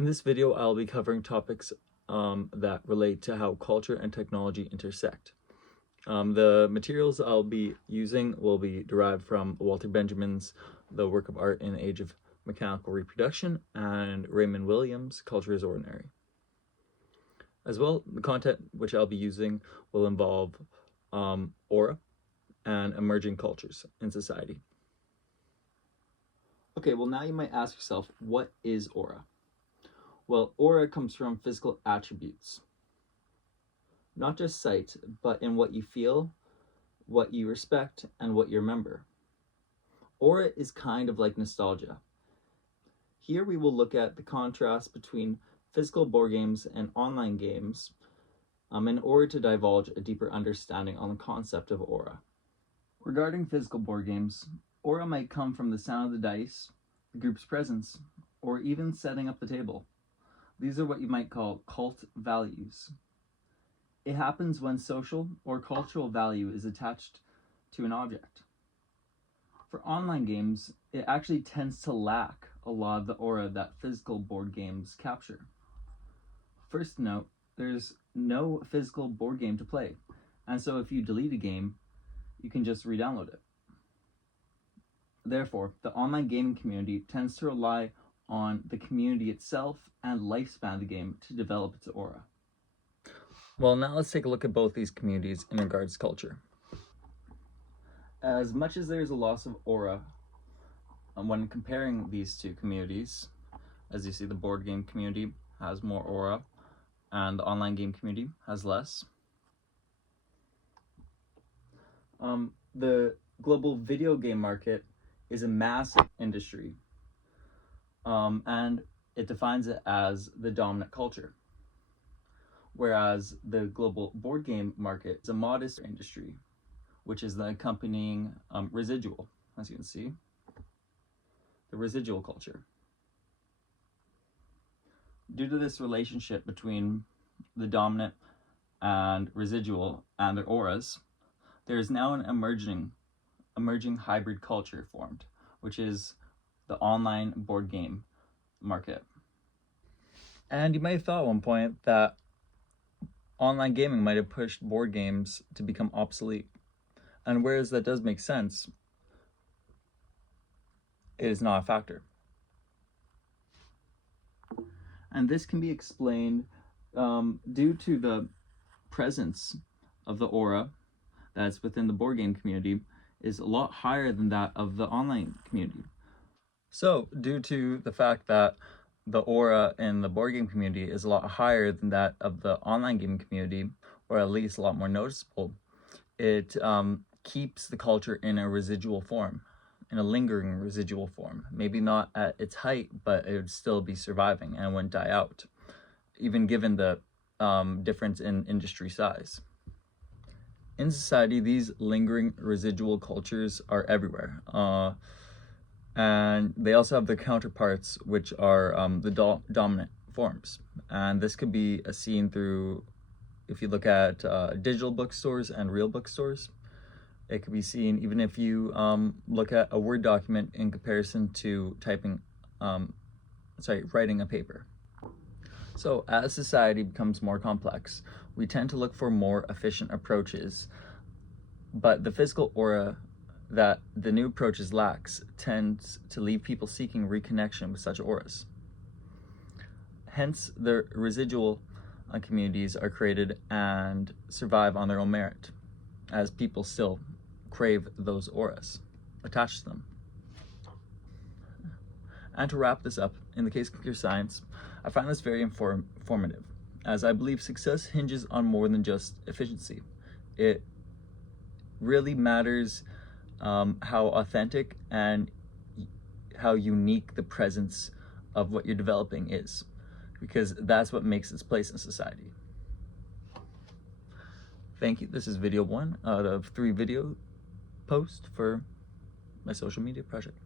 In this video, I'll be covering topics that relate to how culture and technology intersect. The materials I'll be using will be derived from Walter Benjamin's The Work of Art in the Age of Mechanical Reproduction and Raymond Williams' Culture is Ordinary. As well, the content which I'll be using will involve aura and emerging cultures in society. Okay, well now you might ask yourself, what is aura? Well, aura comes from physical attributes. Not just sight, but in what you feel, what you respect, and what you remember. Aura is kind of like nostalgia. Here we will look at the contrast between physical board games and online games in order to divulge a deeper understanding on the concept of aura. Regarding physical board games, aura might come from the sound of the dice, the group's presence, or even setting up the table. These are what you might call cult values. It happens when social or cultural value is attached to an object. For online games, it actually tends to lack a lot of the aura that physical board games capture. First note, there's no physical board game to play, and so if you delete a game, you can just re-download it. Therefore, the online gaming community tends to rely on the community itself and lifespan of the game to develop its aura. Well, now let's take a look at both these communities in regards to culture. As much as there's a loss of aura when comparing these two communities, as you see, the board game community has more aura and the online game community has less. The global video game market is a massive industry, and it defines it as the dominant culture. Whereas the global board game market is a modest industry, which is the accompanying residual, as you can see, the residual culture. Due to this relationship between the dominant and residual and their auras, there is now an emerging hybrid culture formed, which is the online board game market. And you might have thought at one point that online gaming might have pushed board games to become obsolete. And whereas that does make sense, it is not a factor. And this can be explained due to the presence of the aura that's within the board game community is a lot higher than that of the online community. So, due to the fact that the aura in the board game community is a lot higher than that of the online gaming community, or at least a lot more noticeable, it keeps the culture in a residual form, in a lingering residual form. Maybe not at its height, but it would still be surviving and wouldn't die out, even given the difference in industry size. In society, these lingering residual cultures are everywhere. And they also have their counterparts, which are the dominant forms. And this could be seen through, if you look at digital bookstores and real bookstores. It could be seen even if you look at a Word document in comparison to writing a paper. So as society becomes more complex, we tend to look for more efficient approaches, but the physical aura that the new approaches lacks tends to leave people seeking reconnection with such auras. Hence, the residual communities are created and survive on their own merit, as people still crave those auras attached to them. And to wrap this up, in the case of computer science, I find this very informative, as I believe success hinges on more than just efficiency. It really matters how authentic and how unique the presence of what you're developing is, because that's what makes its place in society. Thank you. This is video 1 out of 3 video posts for my social media project.